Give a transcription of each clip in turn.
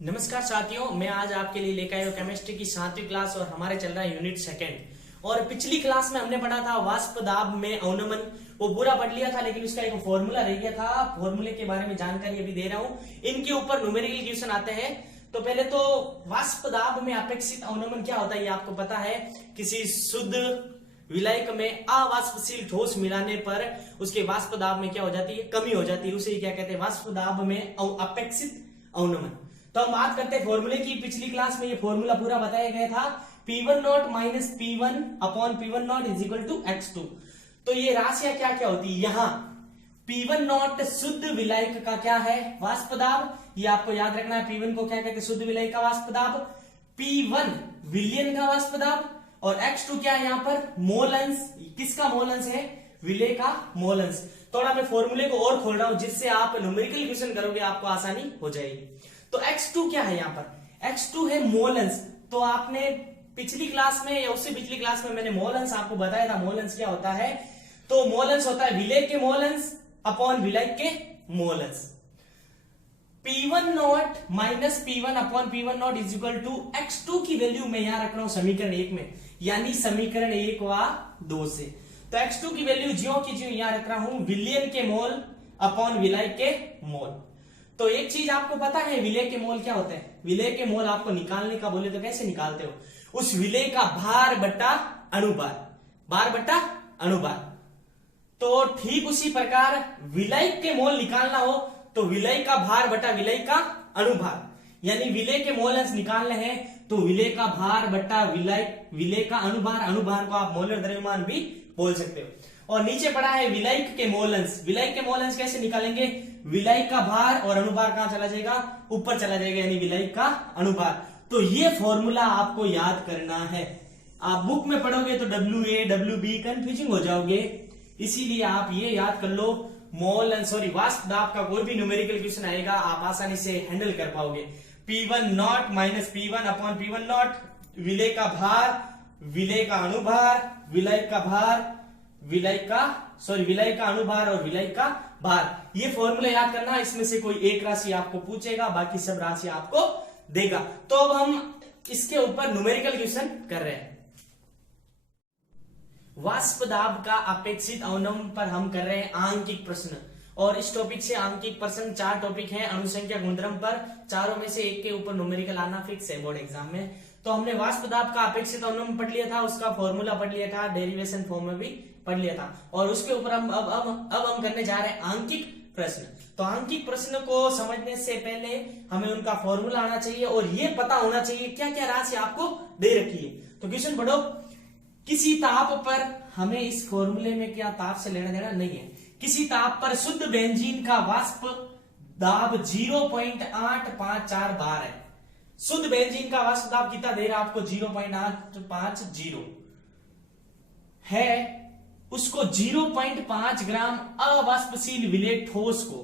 नमस्कार साथियों, मैं आज आपके लिए लेकर आया हूं केमिस्ट्री की 7वीं क्लास और हमारे चल रहा है यूनिट सेकंड। और पिछली क्लास में हमने पढ़ा था वाष्प दाब में अवनमन, वो पूरा पढ़ लिया था, लेकिन उसका एक फॉर्मूला रह गया था। फॉर्मूले के बारे में जानकारी अभी दे रहा हूं, इनके ऊपर न्यूमेरिकल क्वेश्चन आते हैं। तो पहले तो वाष्प दाब में अपेक्षित अवनमन क्या होता है ये आपको पता है। किसी शुद्ध विलायक में अवाष्पशील ठोस मिलाने पर उसके वाष्प दाब में क्या हो जाती है, कमी हो जाती है। उसे क्या कहते हैं, वाष्प दाब में अपेक्षित अवनमन। तो हम बात करते हैं फॉर्मूले की। पिछली क्लास में ये फॉर्मूला पूरा बताया गया था, P1 not minus P1 upon P1 not is equal to x2। तो ये राशियां क्या क्या होती है, यहाँ P1 नॉट शुद्ध विलायक का क्या है, वाष्प दाब। ये आपको याद रखना है, P1 को क्या कहते हैं, शुद्ध विलायक का वाष्प दाब। P1 विलयन का वाष्प दाब और x2 क्या है यहाँ पर, मोलंस। किसका मोलंस है, विलेय का मोलंस। थोड़ा मैं फॉर्मूले को और खोल रहा हूं जिससे आप न्यूमेरिकल क्वेश्चन करोगे आपको आसानी हो जाएगी। तो x2 क्या है यहाँ पर, x2 है मोलंस। तो आपने पिछली क्लास में या उससे पिछली क्लास में मैंने मोलंस आपको बताया था। मोलंस क्या होता है, तो मोलंस होता है विलेय के मोलंस अपॉन विलायक के moles. P1 not minus P1 upon P1 not is equal to x2 की वैल्यू मैं यहां रख रहा हूं समीकरण 1 में, यानी समीकरण 1 व 2 से। तो x2 की वैल्यू ज्यो की ज्यो यहां रख रहा हूं, विलयन के मोल अपॉन विलायक के मोल। तो एक चीज आपको पता है, विलेय के मोल क्या होते हैं। विलेय के मोल आपको निकालने का बोले तो कैसे निकालते हो, उस विलेय का भार बट्टा अनुभार, भार बट्टा अनुभार। तो ठीक उसी प्रकार विलायक के मोल निकालना हो तो विलेय का भार बट्टा विलेय का अनुभार, यानी विलेय के मोल अंश निकालने हैं तो विलेय का भार बट्टा विलेय का अनुभार। अनुभार को आप मोलर द्रव्यमान भी बोल सकते हो। और नीचे पड़ा है विलायक के मोल अंश। विलायक के मोल अंश कैसे निकालेंगे, विलायक का भार और अनुभार कहां चला जाएगा, ऊपर चला जाएगा, यानी विलायक का अनुभार। तो ये फॉर्मूला आपको याद करना है। आप बुक में पढ़ोगे तो WA WB कंफ्यूजिंग हो जाओगे, इसीलिए आप ये याद कर लो। मोल अंश सॉरी वाष्प दाब का कोई भी न्यूमेरिकल क्वेश्चन आएगा आप आसानी से हैंडल कर पाओगे। P1 not minus P1 upon P1 nought, विलेय का भार, विलेय का अनुभार, विलायक का भार, विलायक का अनुभार और विलायक का भार। ये फॉर्मूला याद करना, इसमें से कोई एक राशि आपको पूछेगा, बाकी सब राशि आपको देगा। तो अब हम इसके ऊपर न्यूमेरिकल क्वेश्चन कर रहे हैं। वाष्प दाब का अपेक्षित अवनमन पर हम कर रहे हैं आंकिक प्रश्न। और इस टॉपिक से आंकिक प्रश्न 4 टॉपिक हैं अनुसंख्या गुणधर्म पर, चारों में से एक के ऊपर न्यूमेरिकल आना फिक्स है बोर्ड एग्जाम में। तो हमने वाष्प दाब का अपेक्षित अवनमन पढ़ लिया था, उसका फॉर्मूला पढ़ लिया था, डेरिवेशन फॉर्म में भी पढ़ लिया था। और उसके ऊपर हम अब हम करने जा रहे हैं आंकिक प्रश्न। तो आंकिक प्रश्न को समझने से पहले हमें उनका फॉर्मूला आना चाहिए और ये पता होना चाहिए क्या क्या राशि आपको दे रखी है। तो क्वेश्चन पढ़ो, किसी ताप पर, हमें इस फॉर्मूले में क्या ताप से लेना देना नहीं है, किसी ताप पर शुद्ध बेंजीन का वाष्प दाब 0.854 बार है। शुद्ध बेंजीन का वाष्प दाब कितना दे रहा है आपको, 0.850 है। उसको 0.5 ग्राम अवाष्पशील विलेय ठोस को,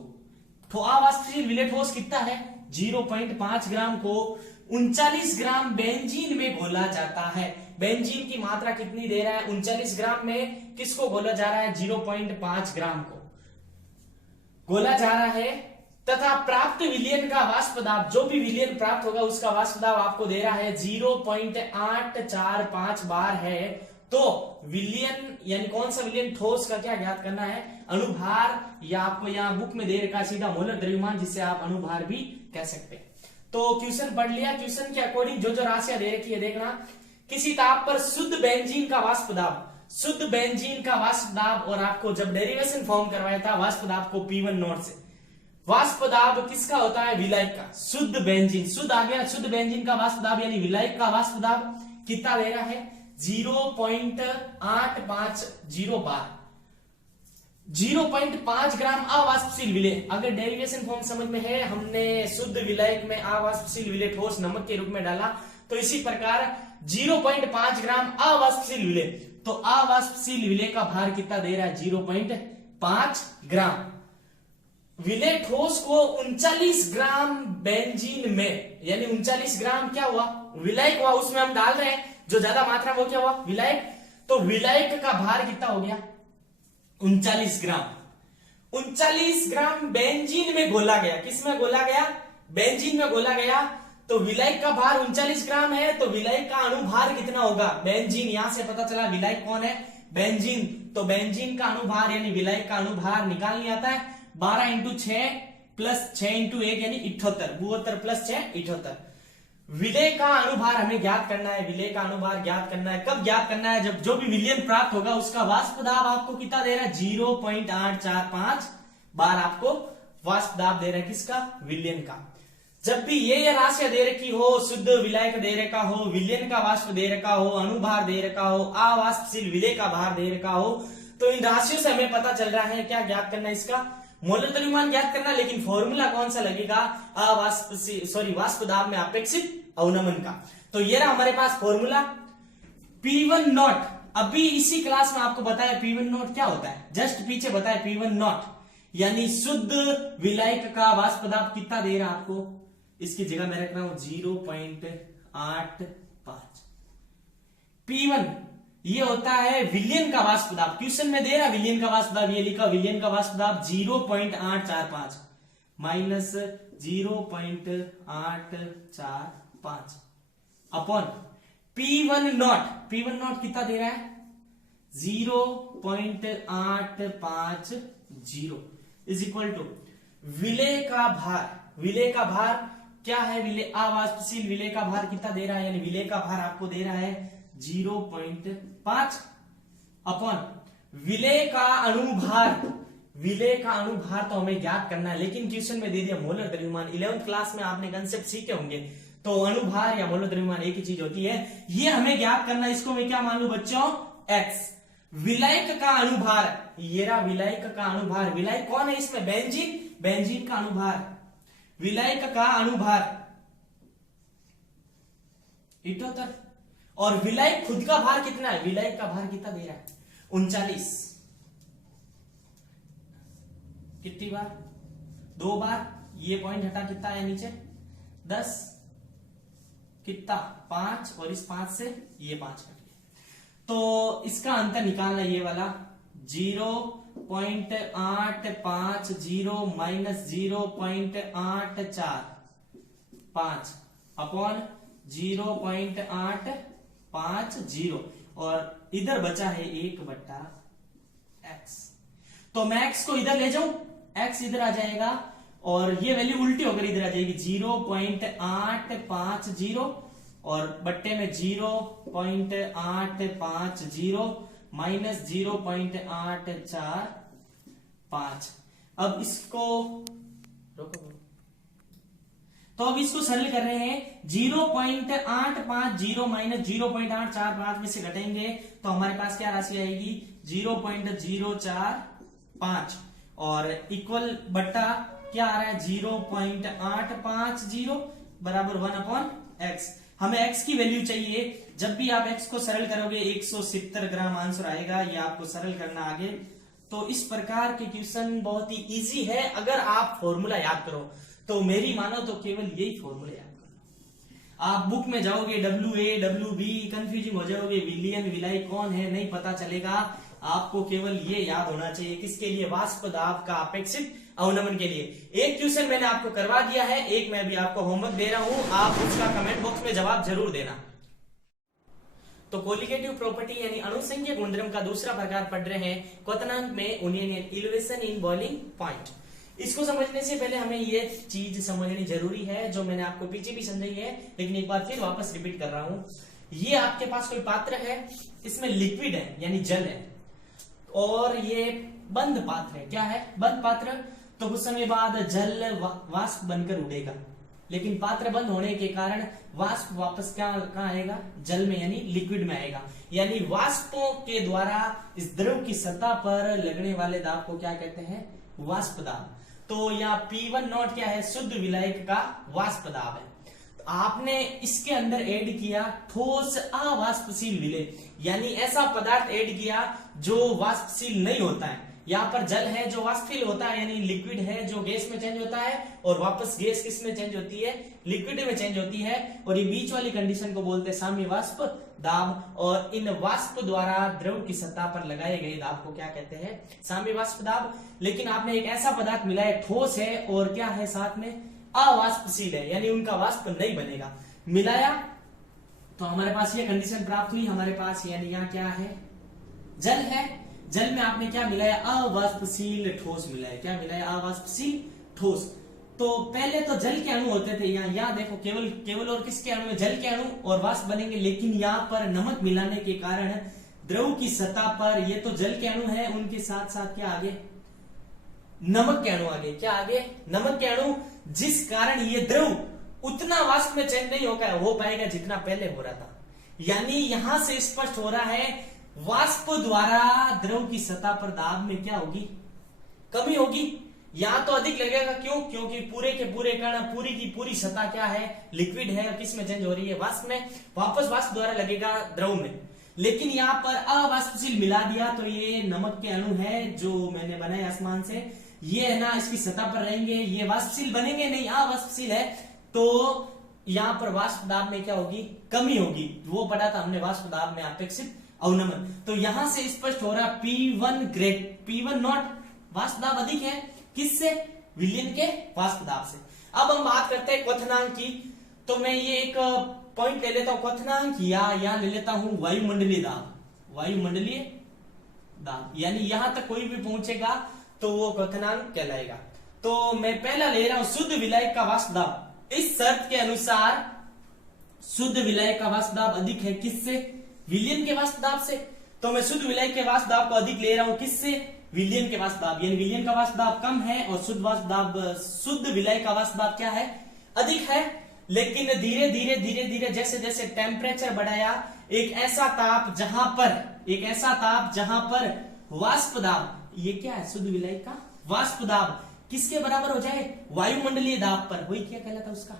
तो अवाष्पशील विलेय ठोस कितना है, 0.5 ग्राम को 39 ग्राम बेंजीन में घोला जाता है। बेंजीन की मात्रा कितनी दे रहा है, 39 ग्राम में किसको घोला जा रहा है, 0.5 ग्राम को घोला जा रहा है। तथा प्राप्त विलयन का वाष्प दाब, जो भी विलयन प्राप्त होगा उसका वाष्प दाब आपको दे रहा है 0.845 बार है। तो विलयन यानी कौन सा विलयन ठोस का क्या ज्ञात करना है, अनुभार, या आपको यहाँ बुक में दे रखा है सीधा मोलर द्रव्यमान, जिसे आप अनुभार भी कह सकते हैं। तो क्वेश्चन पढ़ लिया, क्वेश्चन के अकॉर्डिंग जो जो राशियां दे रखी है देखना। किसी ताप पर शुद्ध बेंजीन का वाष्प दाब, शुद्ध बेंजीन का वाष्प दाब, और आपको जब डेरिवेशन फॉर्म करवाया था वाष्प दाब को P1 नॉट से, वाष्प दाब किसका होता है, विलायक का। शुद्ध बेंजीन, शुद्ध आ गया, शुद्ध बेंजीन का वाष्प दाब यानी विलायक का वाष्प दाब कितना दे रहा है, 0.850 बार, 0.5 ग्राम अवाष्पशील विलेय। अगर डेरिवेशन फॉर्म समझ में है, हमने शुद्ध विलायक में अवाष्पशील विलेय ठोस नमक के रूप में डाला, तो इसी प्रकार 0.5 ग्राम अवाष्पशील विलेय, तो अवाष्पशील विलेय का भार कितना दे रहा है, 0.5 ग्राम। विलेय ठोस को 39 ग्राम बेंजीन में, यानी 39 ग्राम क्या हुआ, विलायक हुआ, उसमें हम डाल रहे हैं जो ज्यादा मात्रा वो क्या हुआ, विलायक। तो विलायक का भार कितना हो गया, 39 ग्राम। 39 ग्राम बेंजीन में घोला गया, किस में घोला गया, बेंजीन में घोला गया। तो विलायक का भार 39 ग्राम है, तो विलायक का अणुभार कितना होगा? बेंजीन, यहां से पता चला विलायक कौन है? बेंजीन। तो बेंजीन का अणुभार यानी विलायक का अणुभार निकालने आता है 12 इंटू 6 प्लस 6 इंटू 1 यानी 78, 72 प्लस 6 78। विलेय का अणुभार हमें ज्ञात करना है, विलेय का अणुभार ज्ञात करना है। कब ज्ञात करना है? जब जो भी विलयन प्राप्त होगा उसका वाष्प दाब आपको कितना दे रहा है? 0.845 बार आपको वाष्प दाब दे रहा है। किसका? विलयन का। जब भी ये राशियां दे रखी हो, शुद्ध विलायक दे रखा हो, विलयन का वाष्प दे रखा हो, अणुभार दे रखा हो, अवाष्पशील विलेय का भार दे रखा हो, तो इन राशियों से हमें पता चल रहा है क्या ज्ञात करना है? इसका मोलर द्रव्यमान ज्ञात करना। लेकिन फॉर्मूला कौन सा लगेगा? वाष्प दाब में अपेक्षित अवनमन का। तो ये रहा हमारे पास फॉर्मूला P1 नॉट। अभी इसी क्लास में आपको बताया P1 नॉट क्या होता है, जस्ट पीछे बताया P1 नॉट यानी शुद्ध विलायक का वाष्प दाब कितना दे रहा है आपको? इसकी जगह मैं रख रहा हूं 0.85। P1 ये होता है विलयन का वाष्प दाब। क्वेश्चन में दे रहा विलयन का वाष्प दाब, ये लिखा विलयन का वाष्प दाब 0.845 minus 0.845 upon P1 not. P1 not कितना दे रहा है? 0.850 इज इक्वल टू विलेय का भार। विलेय का भार क्या है? विलेय अवाष्पशील विलेय का भार कितना दे रहा है? यानी विलेय का भार आपको दे रहा है 0.5 अपॉन विलेय का अणुभार। विलेय का अणुभार तो हमें ज्ञात करना है, लेकिन क्वेश्चन में दे दिया मोलर द्रव्यमान। 11th क्लास में आपने कंसेप्ट सीखे होंगे, तो अणुभार या मोलर द्रव्यमान एक ही चीज होती है। ये हमें ज्ञात करना है। इसको मैं क्या मान लू बच्चों? x। विलायक का अणुभार, ये रहा विलायक का अणुभार। विलायक कौन है इसमें? बेंजीन। बेंजीन का अणुभार, विलायक का अणुभार 78। और विलायक खुद का भार कितना है? विलायक का भार कितना दे रहा है? 39। कितनी बार? 2 बार। ये पॉइंट हटा कितना है नीचे? 10। कितना? 5। और इस 5 से ये 5 कट गया, तो इसका अंतर निकालना ये वाला 0.850 माइनस 0.845 अपॉन 0.850 और इधर बचा है 1/x। तो मैं x को इधर ले जाऊं, x इधर आ जाएगा और ये वैल्यू उल्टी होकर इधर आ जाएगी 0.850 और बट्टे में 0.850 माइनस 0.845। अब इसको रोको, तो अब इसको सरल कर रहे हैं। 0.850 माइनस 0.845 में से घटेंगे तो हमारे पास क्या राशि आएगी? 0.045 और इक्वल बट्टा क्या आ रहा है? 0.850 बराबर 1/x। हमें x की वैल्यू चाहिए। जब भी आप x को सरल करोगे 170 ग्राम आंसर आएगा। ये आपको सरल करना आगे। तो इस प्रकार के क्वेश्चन बहुत ही इजी है अगर आप फॉर्मूला याद करो। तो मेरी मानो तो केवल यही फॉर्मूला याद करना। आप बुक में जाओगे WA WB कंफ्यूजिंग हो जाओगे, विलियन विलाय कौन है नहीं पता चलेगा। आपको केवल ये याद होना चाहिए, किसके लिए? वाष्प दाब का अपेक्षित अवनमन के लिए। एक क्वेश्चन मैंने आपको करवा दिया है, एक मैं भी आपको होमवर्क दे रहा हूं, आप उसका कमेंट बॉक्स में जवाब जरूर देना। तो कोलिगेटिव प्रॉपर्टी यानी अणुसंख्यक गुणधर्म का दूसरा प्रकार पढ़ रहे हैं, क्वथनांक में union elevation in boiling point. इसको समझने से पहले हमें ये चीज समझनी जरूरी है जो मैंने आपको पीछे भी समझाई है, लेकिन एक बार फिर वापस रिपीट कर रहा हूं। ये आपके पास कोई पात्र है, इसमें लिक्विड है यानी जल है, और ये बंद पात्र है। क्या है? बंद पात्र। तो कुछ समय बाद जल वाष्प बनकर उड़ेगा, लेकिन पात्र बंद होने के कारण वाष्प वापस कहां आएगा? जल में यानी लिक्विड में आएगा। यानी वाष्पों के द्वारा इस द्रव की सतह पर लगने वाले दाब को क्या कहते हैं? वाष्प दाब। तो यहाँ P1 नॉट क्या है? शुद्ध विलायक का वाष्प दाब है। तो आपने इसके अंदर ऐड किया ठोस अवाष्पशील विलेय, यानी ऐसा पदार्थ ऐड किया जो वाष्पशील नहीं होता है। यहाँ पर जल है जो वाष्पशील होता है, यानी लिक्विड है जो गैस में चेंज होता है, और वापस गैस किस में चेंज होती है? लिक्विड में चेंज होती है। और ये बीच वाली कंडीशन को बोलते हैं साम्य वाष्प दाब, और इन वाष्प द्वारा द्रव की सतह पर लगाए गए दाब को क्या कहते हैं? साम्य वाष्प दाब। लेकिन आपने एक ऐसा पदार्थ मिला है, ठोस है और क्या है साथ में? अवाष्पशील है, यानी उनका वाष्प नहीं बनेगा। मिलाया तो हमारे पास ये कंडीशन प्राप्त हुई हमारे पास, यानी यहाँ क्या है, जल है। जल में आपने क्या मिलाया, अवाष्पशील ठोस मिलाया। क्या मिलाया, अवाष्पशील ठोस। तो पहले तो जल के अणु होते थे, यहाँ देखो केवल और किसके अणु में, जल के अणु और वाष्प बनेंगे। लेकिन यहाँ पर नमक मिलाने के कारण द्रव की सतह पर ये तो जल के अणु है, उनके साथ साथ क्या आगे, नमक के अणु आगे। क्या आगे, नमक के अणु, जिस कारण ये द्रव उतना वाष्प में चेंज नहीं हो पाएगा जितना पहले हो रहा था। यानी यहां से स्पष्ट हो रहा है वाष्प द्वारा द्रव की सतह पर दाब में क्या होगी, कमी होगी। यहां तो अधिक लगेगा, क्यों, क्योंकि पूरे के पूरे कण, पूरी की पूरी सतह क्या है, लिक्विड है, और किस में चेंज हो रही है, वाष्प में। वापस वाष्प द्वारा लगेगा द्रव में। लेकिन यहाँ पर अवाष्पशील मिला दिया तो ये नमक के अणु है जो मैंने बनाए आसमान से, ये है ना इसकी सतह पर रहेंगे, ये वाष्पशील बनेंगे नहीं, अवाष्पशील है। तो यहाँ पर वाष्प दाब में क्या होगी, कमी होगी। वो पढ़ा था हमने वाष्प दाब में अपेक्षित अवनमन। तो यहां से स्पष्ट हो रहा P1 ग्रेड, P1 नॉट वाष्प दाब अधिक है, किससे, विलयन के वाष्प दाब से। अब हम बात करते हैं क्वथनांक की। तो मैं ये एक पॉइंट ले लेता हूं क्वथनांक, या यहां ले लेता हूं वायुमंडलीय दाब। वायुमंडलीय दाब यानी यहां तक कोई भी पहुंचेगा तो वो क्वथनांक कहलाएगा। तो मैं पहला ले रहा हूं शुद्ध विलायक का वाष्प दाब। इस शर्त के अनुसार शुद्ध विलायक का वाष्प दाब अधिक है, किससे, विलयन के वाष्प दाब से। तो मैं शुद्ध विलायक के वाष्प दाब को अधिक ले रहा हूं, किससे, विलयन के वाष्प दाब। यानी विलयन का वाष्प दाब कम है और शुद्ध विलायक का वाष्प दाब क्या है, अधिक है। लेकिन धीरे धीरे जैसे जैसे टेम्परेचर बढ़ाया, एक ऐसा ताप जहां पर वाष्प दाब, ये क्या है, शुद्ध विलायक का वाष्प दाब किसके बराबर हो जाए, वायुमंडलीय दाब पर, वही क्या कहलाता है, उसका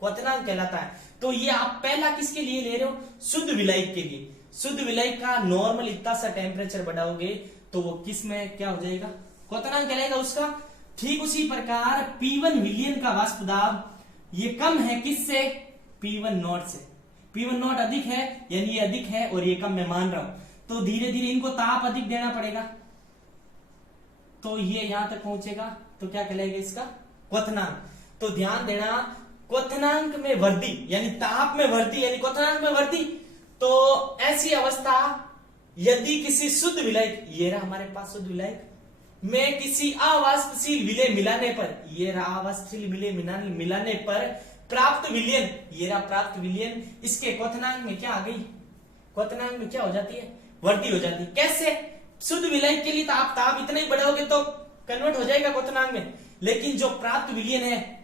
क्वथनांक कहलाता है। तो ये आप पहला किसके लिए ले रहे हो, शुद्ध विलायक के लिए। शुद्ध विलायक का नॉर्मल इतना सा टेम्परेचर बढ़ाओगे तो वो किस में क्या हो जाएगा, क्वथनांक कहलाएगा उसका। ठीक उसी प्रकार P1 विलयन का वाष्प दाब ये कम है, किससे, P1 नॉट से। P1 नॉट अधिक है, यानी ये अधिक है और ये कम मैं मान रहा हूं। तो धीरे धीरे इनको ताप अधिक देना पड़ेगा, तो ये यहां तक पहुंचेगा, तो क्या कहलाएगा इसका, क्वथनांक। तो ध्यान देना, क्वथनांक में वृद्धि यानी ताप में वृद्धि यानी क्वथनांक में वृद्धि। तो ऐसी अवस्था यदि किसी शुद्ध विलायक, ये रहा हमारे पास शुद्ध विलायक, में किसी अवाष्पशील विलय मिलाने पर, ये रहा अवाष्पशील विलय मिलाने पर प्राप्त विलयन, ये रहा प्राप्त विलयन, इसके क्वथनांक में क्या आ गई, क्वथनांक में क्या हो जाती है, वृद्धि हो जाती है। कैसे, शुद्ध विलायक के लिए ताप इतना ही बढ़ाओगे तो कन्वर्ट हो जाएगा क्वथनांक में, लेकिन जो प्राप्त विलयन है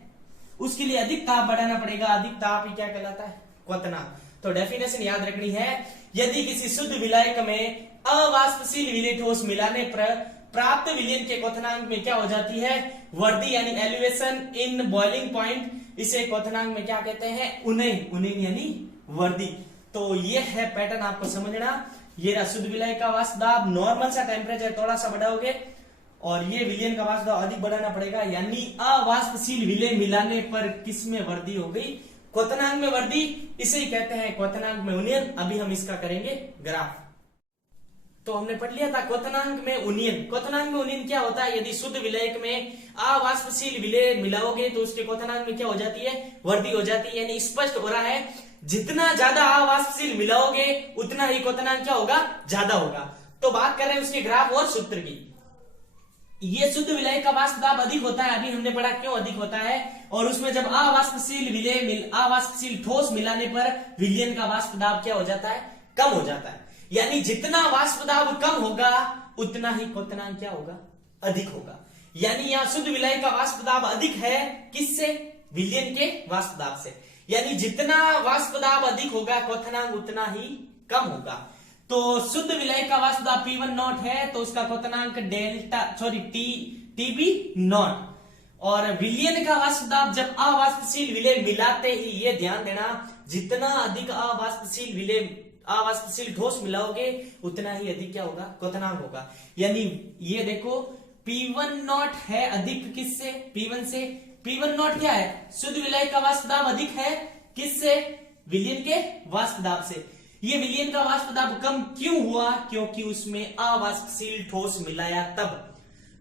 उसके लिए अधिक ताप बढ़ाना पड़ेगा। अधिक ताप ही क्या कहलाता है, क्वथनांक। तो डेफिनेशन याद रखनी है, यदि किसी शुद्ध विलायक में अवाष्पशील विलय ठोस मिलाने पर प्राप्त विलयन के क्वथनांक में क्या हो जाती है, वृद्धि यानी एलिवेशन इन बॉइलिंग पॉइंट, इसे क्वथनांक में क्या कहते हैं, उन्नयन यानी वृद्धि। तो ये है पैटर्न आपको समझना। ये रहा शुद्ध विलायक का वाष्प दाब, नॉर्मल सा टेम्परेचर थोड़ा सा बढ़ाओगे और ये विलयन का वाष्प दाब अधिक बढ़ाना पड़ेगा, यानी अवाष्पशील विलय मिलाने पर किस में वृद्धि हो गई, क्वथनांक में वृद्धि, इसे ही कहते हैं क्वथनांक में उन्नयन। अभी हम इसका करेंगे ग्राफ। तो हमने पढ़ लिया था क्वथनांक में उन्नयन। क्वथनांक में उन्नयन क्या होता है, यदि शुद्ध विलायक में अवाष्पशील विलय मिलाओगे तो उसके क्वथनांक में क्या हो जाती है, वृद्धि हो जाती है। यानी स्पष्ट हो रहा है जितना ज्यादा अवाष्पशील मिलाओगे उतना ही क्वथनांक क्या होगा, ज्यादा होगा। तो बात कर रहे हैं उसके ग्राफ और सूत्र की। ये शुद्ध विलायक का वाष्प दाब अधिक होता है, अभी हमने पढ़ा क्यों अधिक होता है, और उसमें जब अवाष्पशील ठोस मिलाने पर विलयन का वाष्प दाब क्या हो जाता है, कम हो जाता है। यानी जितना वाष्प दाब कम होगा उतना ही क्वथनांक क्या होगा, अधिक होगा। यानी यहाँ शुद्ध विलायक का वाष्प दाब अधिक है, किससे, विलयन के वाष्प दाब से। यानी जितना वाष्प दाब अधिक होगा क्वथनांक उतना ही कम होगा। तो शुद्ध विलायक का वाष्प दाब P1 नॉट है तो उसका क्वथनांक TB नॉट, और विलयन का वाष्प दाब जब अवाष्पशील विलय मिलाते ही, ये ध्यान देना, जितना अधिक अवाष्पशील ठोस मिलाओगे उतना ही अधिक क्या होगा, क्वथनांक होगा। यानी ये देखो P1 नॉट है अधिक किससे, P1 से। P1 नॉट क्या है, शुद्ध विलायक का वाष्प दाब अधिक है, किससे, विलयन के वाष्प दाब से। ये विलयन का वाष्प दाब कम क्यों हुआ, क्योंकि उसमें अवाष्पशील ठोस मिलाया तब।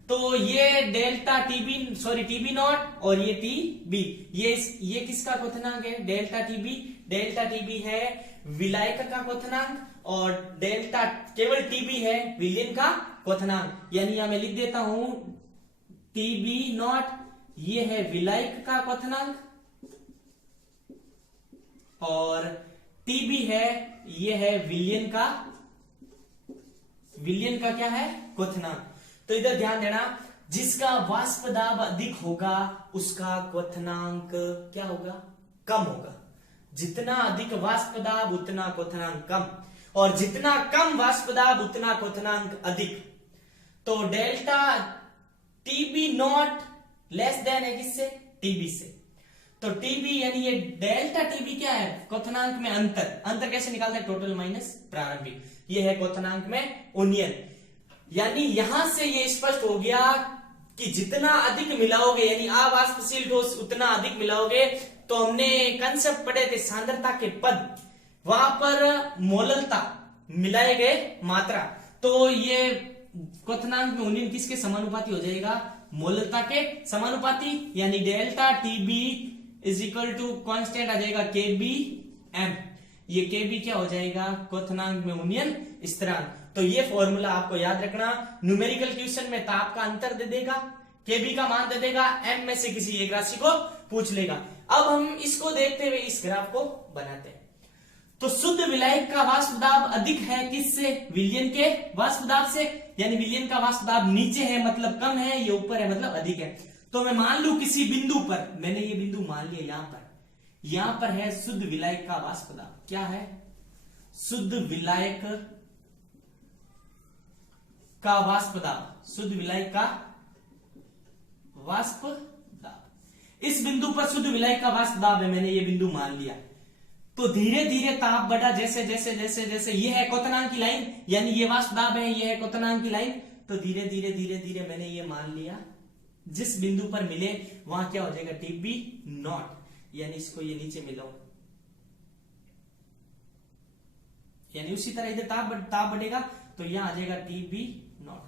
तो ये डेल्टा टीबी नॉट और ये टीबी, ये किसका क्वथनांक है? डेल्टा टीबी है विलायक का क्वथनांक और डेल्टा केवल टीबी है विलयन का क्वथनांक। यानी यहां मैं लिख देता हूं टीबी नॉट ये है विलायक का क्वथनांक और टीबी है ये है विलयन का क्या है? क्वथनांक। तो इधर ध्यान देना, जिसका वाष्प दाब अधिक होगा उसका क्वथनांक क्या होगा? कम होगा। जितना अधिक वाष्प दाब उतना क्वथनांक कम, और जितना कम वाष्प दाब उतना क्वथनांक अधिक। तो delta TB naught less than है किससे? टीबी से। तो टीबी यानी ये डेल्टा टीबी क्या है? क्वथनांक में अंतर कैसे निकालते हैं? टोटल माइनस प्रारंभिक। ये है क्वथनांक में उन्नयन। यानी यहां से ये स्पष्ट हो गया कि जितना अधिक मिलाओगे यानी अवाष्पशील ठोस उतना अधिक मिलाओगे। तो हमने कंसेप्ट पढ़े थे सांद्रता के पद, वहां पर मोललता मिलाए गए मात्रा। तो ये क्वथनांक में उन्नयन किसके समानुपाती हो जाएगा? मोललता के समानुपाती। यानी delta TB is equal to constant आ जाएगा केबी एम। ये केबी क्या हो जाएगा? क्वथनांक में उन्नयन स्थिरांक। तो ये फॉर्मूला आपको याद रखना। न्यूमेरिकल क्वेश्चन में ताप का अंतर दे देगा, केबी का मान दे देगा, एम में से किसी एक राशि को पूछ लेगा। अब हम इसको देखते हुए इस ग्राफ को बनाते हैं। तो शुद्ध विलायक का वाष्प दाब अधिक है किससे? विलयन के वाष्प दाब से। यानी विलयन का वाष्प दाब नीचे है मतलब कम है, ये ऊपर है मतलब अधिक है। तो मैं मान लू किसी बिंदु पर, मैंने ये बिंदु मान लिया, यहां पर है शुद्ध विलायक का वाष्प दाब। क्या है? शुद्ध विलायक का वाष्प दाब, शुद्ध विलायक का वाष्प दाब। इस बिंदु पर शुद्ध विलायक का वाष्प दाब है, मैंने ये बिंदु मान लिया। तो धीरे धीरे ताप बढ़ा, जैसे जैसे जैसे जैसे ये है क्वथनांक की लाइन, यानी ये वाष्प दाब है, ये है क्वथनांक की लाइन। तो धीरे धीरे धीरे धीरे मैंने ये मान लिया, जिस बिंदु पर मिले वहां क्या हो जाएगा? TB naught. यानी इसको ये नीचे मिलाओ, यानी उसी तरह इधर ताप बढ़ेगा तो यहां आ जाएगा टीबी नॉट।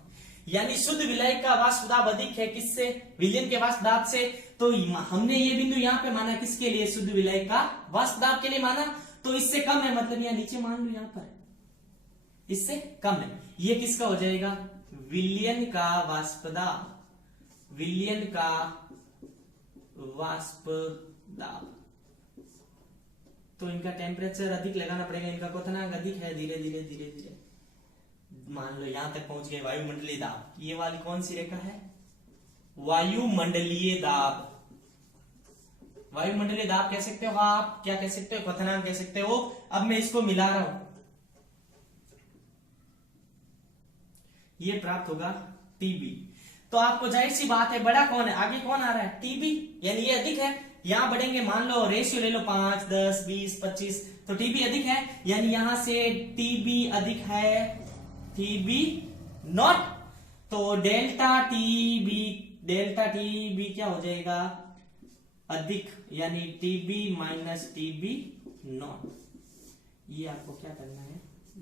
यानी शुद्ध विलायक का वाष्प दाब अधिक है किससे? विलयन के वाष्प दाब से। तो हमने ये बिंदु यहां पे माना किसके लिए? शुद्ध विलायक का वाष्प दाब के लिए माना। तो इससे कम है मतलब यहां नीचे मान लो, यहां पर इससे कम है। ये किसका हो जाएगा? विलयन का वाष्प दाब, विलयन का वाष्प दाब। तो इनका टेम्परेचर अधिक लगाना पड़ेगा, इनका क्वथनांक अधिक है। धीरे धीरे धीरे धीरे मान लो यहां तक पहुंच गए। वायुमंडलीय दाब, ये वाली कौन सी रेखा है? वायुमंडलीय दाब। वायुमंडलीय दाब कह सकते हो आप, क्या कह सकते हो? क्वथनांक कह सकते हो। अब मैं इसको मिला रहा हूं, ये प्राप्त होगा टीबी। तो आपको जाहिर सी बात है, बड़ा कौन है? आगे कौन आ रहा है? टीबी। यानी ये अधिक है। यहां बढ़ेंगे, मान लो रेशियो ले लो 5, 10, 20, 25, तो टीबी अधिक है। यानी यहां से टीबी अधिक है टीबी नॉट। तो डेल्टा टीबी क्या हो जाएगा? अधिक, यानी टीबी माइनस टीबी नॉट। ये आपको क्या करना है?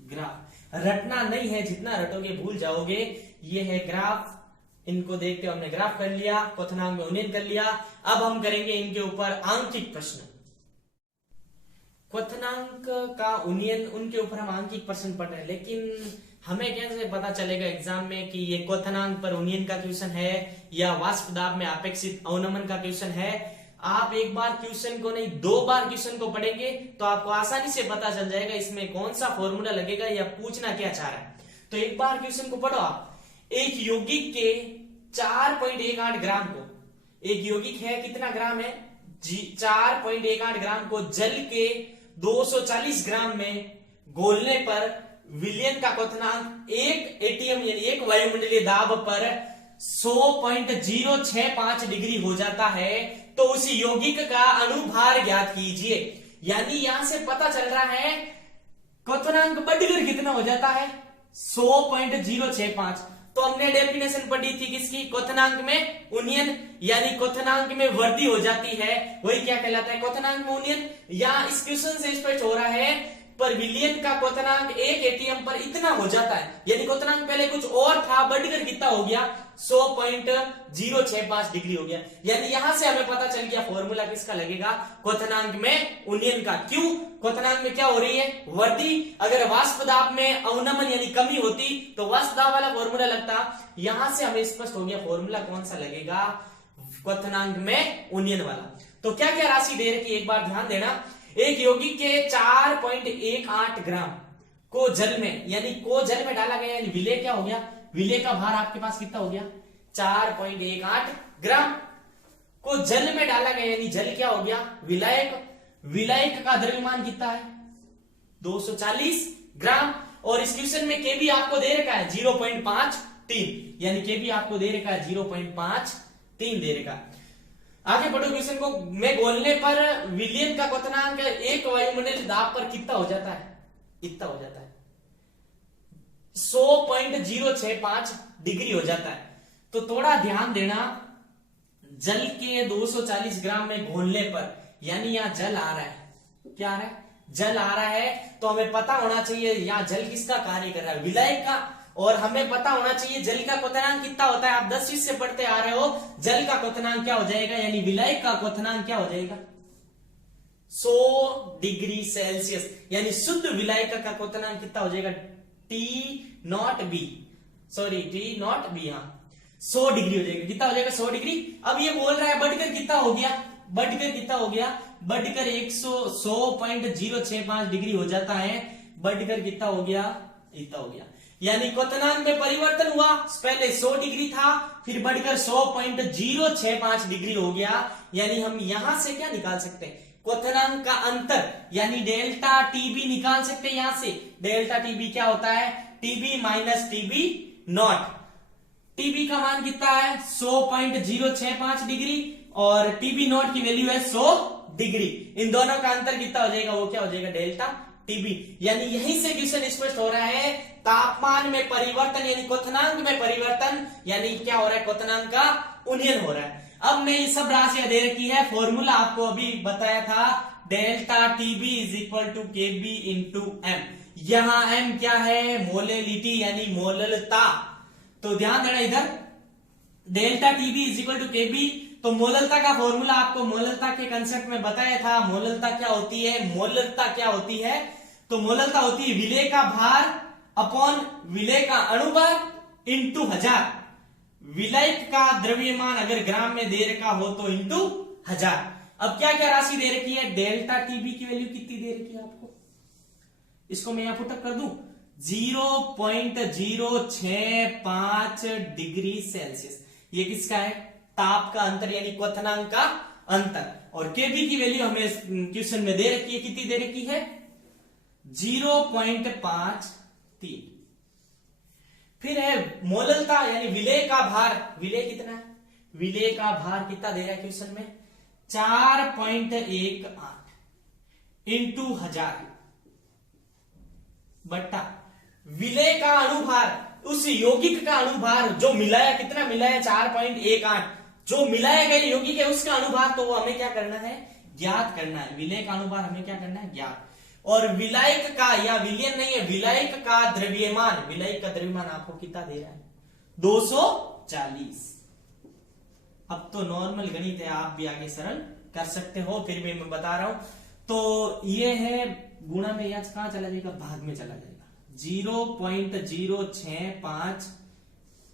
ग्राफ रटना नहीं है, जितना रटोगे भूल जाओगे। ये है ग्राफ, इनको देखते हुए हमने ग्राफ कर लिया, क्वथनांक में उन्नयन कर लिया। अब हम करेंगे इनके ऊपर आंकिक प्रश्न। क्वथनांक का उन्नयन, उनके ऊपर हम आंकिक प्रश्न पढ़ रहे हैं, लेकिन हमें कैसे पता चलेगा एग्जाम में कि ये क्वथनांक पर उन्नयन का क्वेश्चन है या वाष्प दाब में अपेक्षित अवनमन का क्वेश्चन है? आप एक बार क्वेश्चन को नहीं, 2 बार क्वेश्चन को पढ़ेंगे तो आपको आसानी से पता चल जाएगा इसमें कौन सा फॉर्मूला लगेगा या पूछना क्या चाह रहा है। तो एक बार क्वेश्चन को पढ़ो आप। एक यौगिक के 4.18 ग्राम को, एक यौगिक है कितना ग्राम है? 4.18 ग्राम को जल के 240 ग्राम में घोलने पर विलयन का क्वथनांक 1 एटीएम यानी 1 वायुमंडलीय दाब पर 100.065 डिग्री हो जाता है। तो उस यौगिक का अणुभार ज्ञात कीजिए। यानी यहां से पता चल रहा है क्वथनांक बढ़कर कितना हो जाता है? 100.065। तो हमने डेफिनेशन पढ़ी थी किसकी? क्वथनांक में उन्नयन, यानी क्वथनांक में वृद्धि हो जाती है, वही क्या कहलाता है? क्वथनांक में उन्नयन। या इस क्वेश्चन से स्पष्ट हो रहा है पर विलियन का क्वथनांक एक एटीएम पर इतना हो जाता है, यानी क्वथनांक पहले कुछ और था, बढ़कर कितना हो गया 100.065 डिग्री हो गया। यानी यहां से हमें पता चल गया फॉर्मूला किसका लगेगा, क्वथनांक में उन्नयन का। क्यों? क्वथनांक में क्या हो रही है, वृद्धि। अगर वाष्प दाब में अवनमन यानी कमी होती तो वाष्प दाब वाला फॉर्मूला लगता। यहां से हमें स्पष्ट हो गया फॉर्मूला कौन सा लगेगा, क्वथनांक में उन्नयन वाला। तो क्या क्या राशि दे रखी एक बार ध्यान देना। एक यौगिक के 4.18 ग्राम को जल में, यानी को जल में डाला गया, यानी विलेय क्या हो गया, विलेय का भार आपके पास कितना हो गया 4.18 ग्राम को जल में डाला गया, यानी जल क्या हो गया विलायक। विलायक का द्रव्यमान कितना है 240 ग्राम। और इस क्वेश्चन में केबी आपको दे रखा है 0.53, यानी केबी आपको दे रखा है 0.53 दे रखा है। आगे बढ़ो क्वेश्चन को। में गोलने पर विलियन का क्वथनांक एक वायुमंडलीय दाब पर कितना हो जाता है, इतना हो जाता है 100.065 डिग्री हो जाता है। तो थोड़ा ध्यान देना, जल के 240 ग्राम में घोलने पर, यानी यहां जल आ रहा है, क्या आ रहा है, जल आ रहा है, तो हमें पता होना चाहिए यहां जल किसका कार्य कर रहा है, विलायक का। और हमें पता होना चाहिए जल का क्वथनांक कितना होता है, आप 10वीं से पढ़ते आ रहे हो, जल का क्वथनांक क्या हो जाएगा, यानी विलायक का क्वथनांक क्या हो जाएगा 100 डिग्री सेल्सियस, यानी शुद्ध विलायक का क्वथनांक कितना हो जाएगा T0B, सॉरी T0B, हाँ 100 डिग्री हो जाएगा। कितना हो जाएगा 100 डिग्री। अब ये बोल रहा है बढ़कर कितना हो गया, बढ़कर कितना हो गया, बढ़कर 100.065 डिग्री हो जाता है, बढ़कर कितना हो गया, इतना हो गया। यानी क्वथनांक में परिवर्तन हुआ, पहले 100 डिग्री था, फिर बढ़कर 100.065 डिग्री हो गया। यानी हम यहां से क्या निकाल सकते हैं, क्वथनांक का अंतर, यानी डेल्टा टीबी निकाल सकते हैं। यहां से डेल्टा टीबी क्या होता है, TB minus TB naught. TB का मान कितना है 100.065 डिग्री और टीबी नॉट की वैल्यू है 100 डिग्री। इन दोनों का अंतर कितना हो जाएगा, वो क्या हो जाएगा डेल्टा टीबी। यानी यहीं से क्वेश्चन स्पष्ट हो रहा है, तापमान में परिवर्तन यानी क्वथनांक में परिवर्तन, यानी क्या हो रहा है, क्वथनांक का उन्नयन हो रहा है। अब मैं ये सब राशियां दे रखी है, फॉर्मूला आपको अभी बताया था, delta TB is equal to KB into M. यहां एम क्या है, मोलेलिटी यानी मोललता। तो ध्यान देना इधर, delta TB is equal to KB. तो मोललता का फॉर्मूला आपको मोललता के कंसेप्ट में बताया था। मोललता क्या होती है, मोललता क्या होती है, तो मोललता होती है विलेय का भार अपॉन विलेय का अणुभार इंटू 1000। विलायक का द्रव्यमान अगर ग्राम में दे रखा हो तो इंटू 1000। अब क्या क्या राशि दे रखी है, डेल्टा टीबी की वैल्यू कितनी दे रखी है आपको, इसको मैं यहां पुटअप कर दूं 0.065 डिग्री सेल्सियस। ये किसका है, ताप का अंतर यानी क्वथनांक का अंतर। और केबी की वैल्यू हमें क्वेश्चन में दे रखी है, कितनी दे रखी है 0.53। फिर है मोललता यानी विलेय का भार, विलेय कितना है, विलेय का भार कितना दे रहा है क्वेश्चन में 4.18 इंटू 1000 बट्टा विलेय का अणुभार, उस यौगिक का अणुभार जो मिलाया, कितना मिलाया 4.18, जो मिलाया गया यौगिक है उसका अणुभार, तो वो हमें क्या करना है, ज्ञात करना है। विलेय का अणुभार हमें क्या करना है, ज्ञात। और विलायक का, या विलियन नहीं है, विलायक का द्रव्यमान, विलायक का द्रव्यमान आपको कितना दे रहा है 240। अब तो नॉर्मल गणित है, आप भी आगे सरल कर सकते हो, फिर भी मैं बता रहा हूं। तो ये है गुणा में, या कहां चला जाएगा, भाग में चला जाएगा, 0.065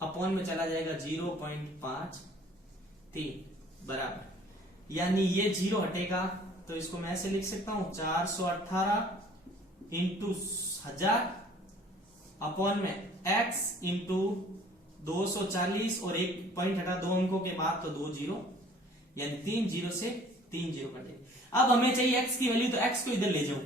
अपॉन में चला जाएगा 0.53 बराबर, यानी ये 0 हटेगा तो इसको मैं ऐसे लिख सकता हूं 418 इंटू 1000 अपॉन में x इंटू 240 और एक पॉइंट हटा, दो अंकों के बाद तो 2 0, यानी 3 0 से 3 0 कटे। अब हमें चाहिए x की वैल्यू, तो x को इधर ले जाऊं,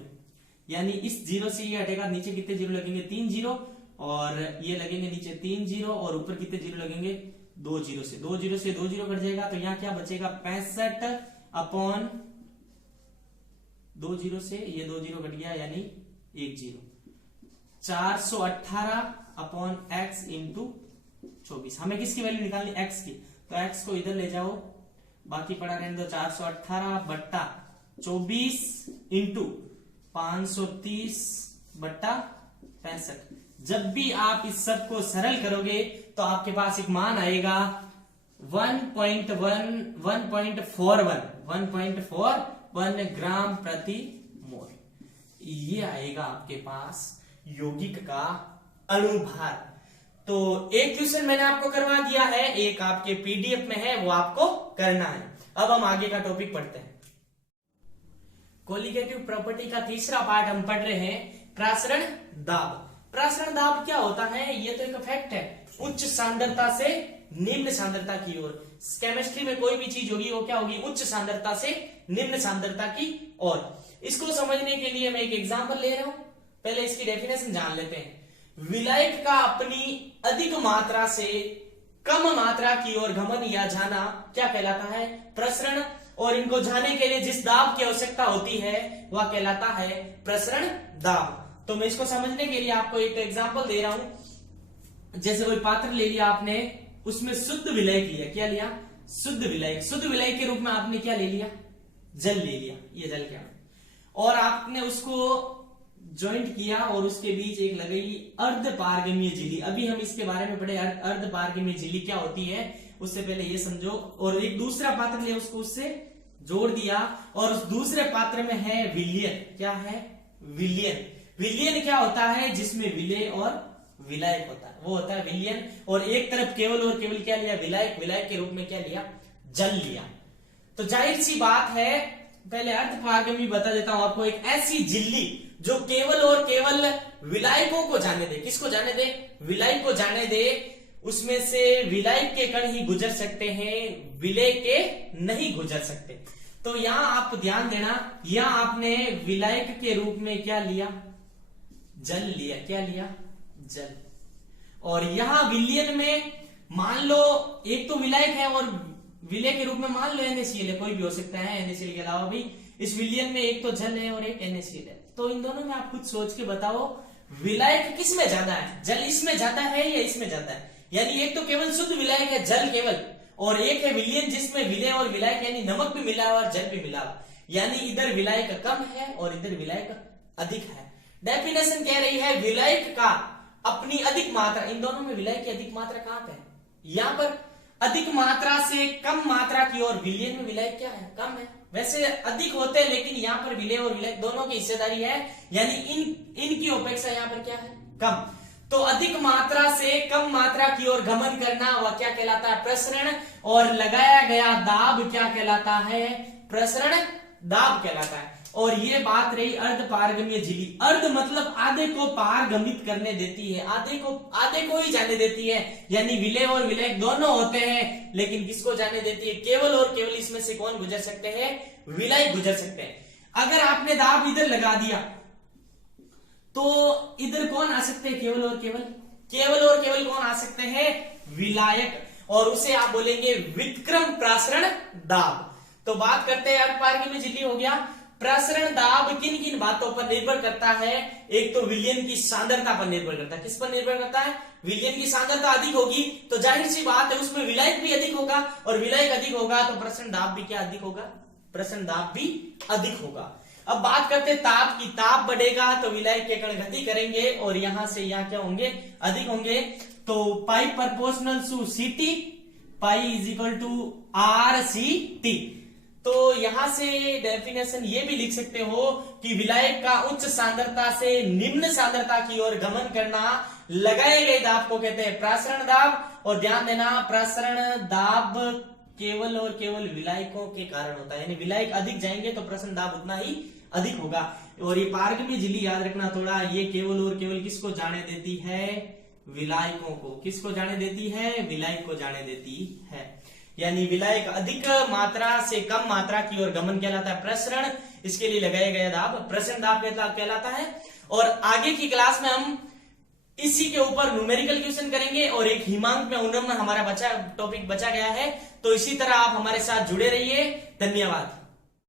यानी इस 0 से ये हटेगा, नीचे कितने 0 लगेंगे 3 0, और ये लगेंगे नीचे 3 0, और ऊपर कितने 0 लगेंगे 2 0 से 2 0 से 2 0 कट जाएगा, तो यहाँ क्या बचेगा 65 अपॉन 2 0 से ये 2 0 कट गया, यानी 1 0, 418 अपॉन x इंटू 24। हमें किसकी वैल्यू निकालनी, x की, तो x को इधर ले जाओ, बाकी पड़ा रहने दो 418 बट्टा 24 इंटू 530/65। जब भी आप इस सब को सरल करोगे तो आपके पास एक मान आएगा 1.41 ग्राम प्रति मोल। ये आएगा आपके पास यौगिक का अणुभार। तो एक क्वेश्चन मैंने आपको करवा दिया है, एक आपके पीडीएफ में है, वो आपको करना है। अब हम आगे का टॉपिक पढ़ते हैं। कोलिगेटिव प्रॉपर्टी का तीसरा पार्ट हम पढ़ रहे हैं, प्रासरण दाब। प्रासरण दाब क्या होता है? ये तो एक फैक्ट है, उच्च सांद्रता से निम्न सांद्रता की ओर। केमिस्ट्री में कोई भी चीज होगी वो क्या होगी? उच्च सांद्रता से निम्न सांद्रता की ओर। इसको समझने के लिए मैं एक एग्जांपल ले रहा हूं, पहले इसकी डेफिनेशन जान लेते हैं। विलायक का अपनी अधिक मात्रा से कम मात्रा की ओर गमन या जाना क्या कहलाता है? प्रसरण। और इनको जाने के लिए जिस दाब की आवश्यकता होती है वह कहलाता है प्रसरण दाब। तो मैं इसको समझने के लिए आपको एक एग्जांपल दे रहा हूं। जैसे कोई पात्र ले लिया आपने, उसमें शुद्ध विलायक लिया। क्या लिया? शुद्ध विलायक। शुद्ध विलायक के रूप में आपने क्या ले लिया? जल ले लिया। ये जल क्या? और आपने उसको ज्वाइंट किया और उसके बीच एक लगाई अर्ध पारगम्य झिल्ली। अभी हम इसके बारे में पढ़े, अर्ध पारगम्य झिल्ली क्या होती है, उससे पहले ये समझो। और एक दूसरा पात्र ले, उसको उससे जोड़ दिया और उस दूसरे पात्र में है विलयन। क्या है? विलयन। विलयन क्या होता है? जिसमें विलय और विलायक होता है, वो होता है विलयन। और एक तरफ केवल और केवल क्या लिया? विलायक। विलायक के रूप में क्या लिया? जल लिया। तो जाहिर सी बात है, पहले अर्ध पारगम्य बता देता हूं आपको। एक ऐसी झिल्ली जो केवल और केवल विलायकों को जाने दे। किसको जाने दे? विलायक को जाने दे। उसमें से विलायक के कण ही गुजर सकते हैं, विलय के नहीं गुजर सकते। तो यहां आप ध्यान देना, यहां आपने विलायक के रूप में क्या लिया? जल लिया। क्या लिया? जल। और यहां विलयन में मान लो एक तो विलायक है और विलय के रूप में मान लो NaCl है, कोई भी हो सकता है NaCl के अलावा भी। इस विलयन में एक तो जल है और एक NaCl है। तो इन दोनों में आप खुद सोच के बताओ विलायक किस में ज्यादा है? जल इसमें ज्यादा है या इसमें ज्यादा है? यानी एक तो केवल शुद्ध विलायक है, जल केवल, और एक है विलयन जिसमें विलय और विलायक यानी नमक भी मिला और जल भी मिला। यानी इधर विलायक कम है और इधर विलायक अधिक है। डेफिनेशन कह रही है विलायक का अपनी अधिक मात्रा। इन दोनों में विलायक की अधिक मात्रा कहां पे है? यहां पर। अधिक मात्रा से कम मात्रा की ओर विलयन में विलायक क्या है? कम है। वैसे अधिक होते हैं लेकिन यहाँ पर विलय और विलायक दोनों की हिस्सेदारी है, यानी इनकी अपेक्षा यहाँ पर क्या है? कम। तो अधिक मात्रा से कम मात्रा की ओर गमन करना वह क्या कहलाता है? प्रसरण। और लगाया गया दाब क्या कहलाता है? प्रसरण दाब कहलाता है। और ये बात रही अर्ध पारगम्य झिल्ली। अर्ध मतलब आधे को पारगमित करने देती है, आधे को ही जाने देती है। यानी विलय और विलायक दोनों होते हैं, लेकिन किसको जाने देती है? केवल और केवल इसमें से कौन गुजर सकते हैं? विलायक गुजर सकते हैं। अगर आपने दाब इधर लगा दिया तो इधर कौन आ सकते हैं? केवल और केवल। केवल और केवल कौन आ सकते हैं? विलायक। और उसे आप बोलेंगे व्युत्क्रम प्रासरण दाब। तो बात करते हैं अर्ध पारगम्य झिल्ली हो गया। प्रसरण दाब किन किन बातों पर निर्भर करता है? एक तो विलयन की सांद्रता पर निर्भर करता है। किस पर निर्भर करता है? विलयन की सांद्रता अधिक होगी तो जाहिर सी बात है उसमें विलायक भी अधिक होगा, और विलायक अधिक होगा तो प्रसरण दाब भी क्या अधिक होगा? प्रसरण दाब भी अधिक होगा। अब बात करते हैं ताप की। ताप बढ़ेगा तो विलायक के कण गति करेंगे और यहां से यहां क्या होंगे? अधिक होंगे। तो pi proportional to Ct, pi is equal to RCt। तो यहां से डेफिनेशन ये भी लिख सकते हो कि विलायक का उच्च सांद्रता से निम्न सांद्रता की ओर गमन करना लगाए गए दाब को कहते हैं प्रसरण दाब। और ध्यान देना, प्रसरण दाब केवल और केवल विलायकों के कारण होता है, यानी विलायक अधिक जाएंगे तो प्रसरण दाब उतना ही अधिक होगा। और ये पारगम्य झिल्ली याद रखना थोड़ा, ये केवल और केवल किसको जाने देती है? विलायकों को। किसको जाने देती है? विलायक को जाने देती है। यानी विलायक अधिक मात्रा से कम मात्रा की ओर गमन कहलाता है प्रसरण। इसके लिए लगाया गया दाब प्रसरण दाब कहलाता है। और आगे की क्लास में हम इसी के ऊपर न्यूमेरिकल क्वेश्चन करेंगे और एक हिमांक में उन्नम में हमारा टॉपिक बचा गया है। तो इसी तरह आप हमारे साथ जुड़े रहिए। धन्यवाद।